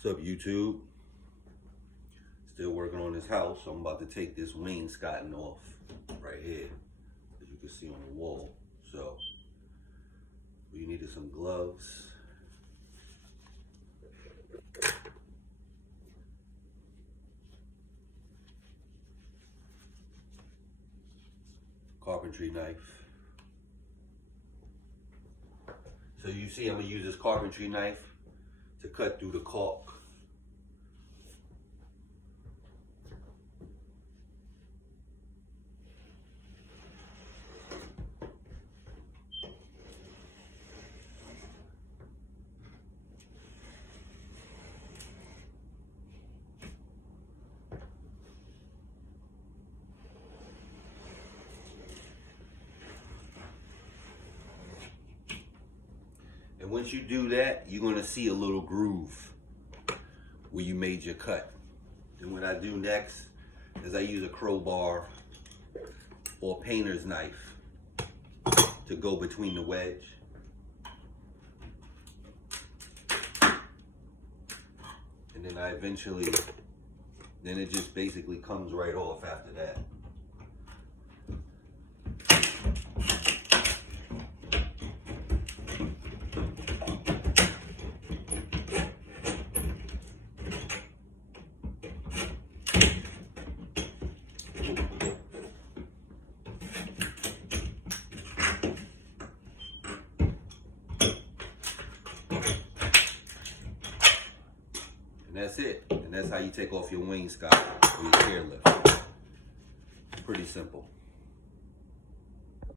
What's up, YouTube? Still working on this house, so I'm about to take this wainscoting off right here, as you can see on the wall. So we needed some gloves. Carpenter knife. So you see, I'm gonna use this carpentry knife to cut through the caulk. And once you do that, you're gonna see a little groove where you made your cut. And what I do next is I use a crowbar or a painter's knife to go between the wedge. And then I eventually, then it just basically comes right off after that. That's it. And that's how you take off your wainscot or your chairlift. Pretty simple.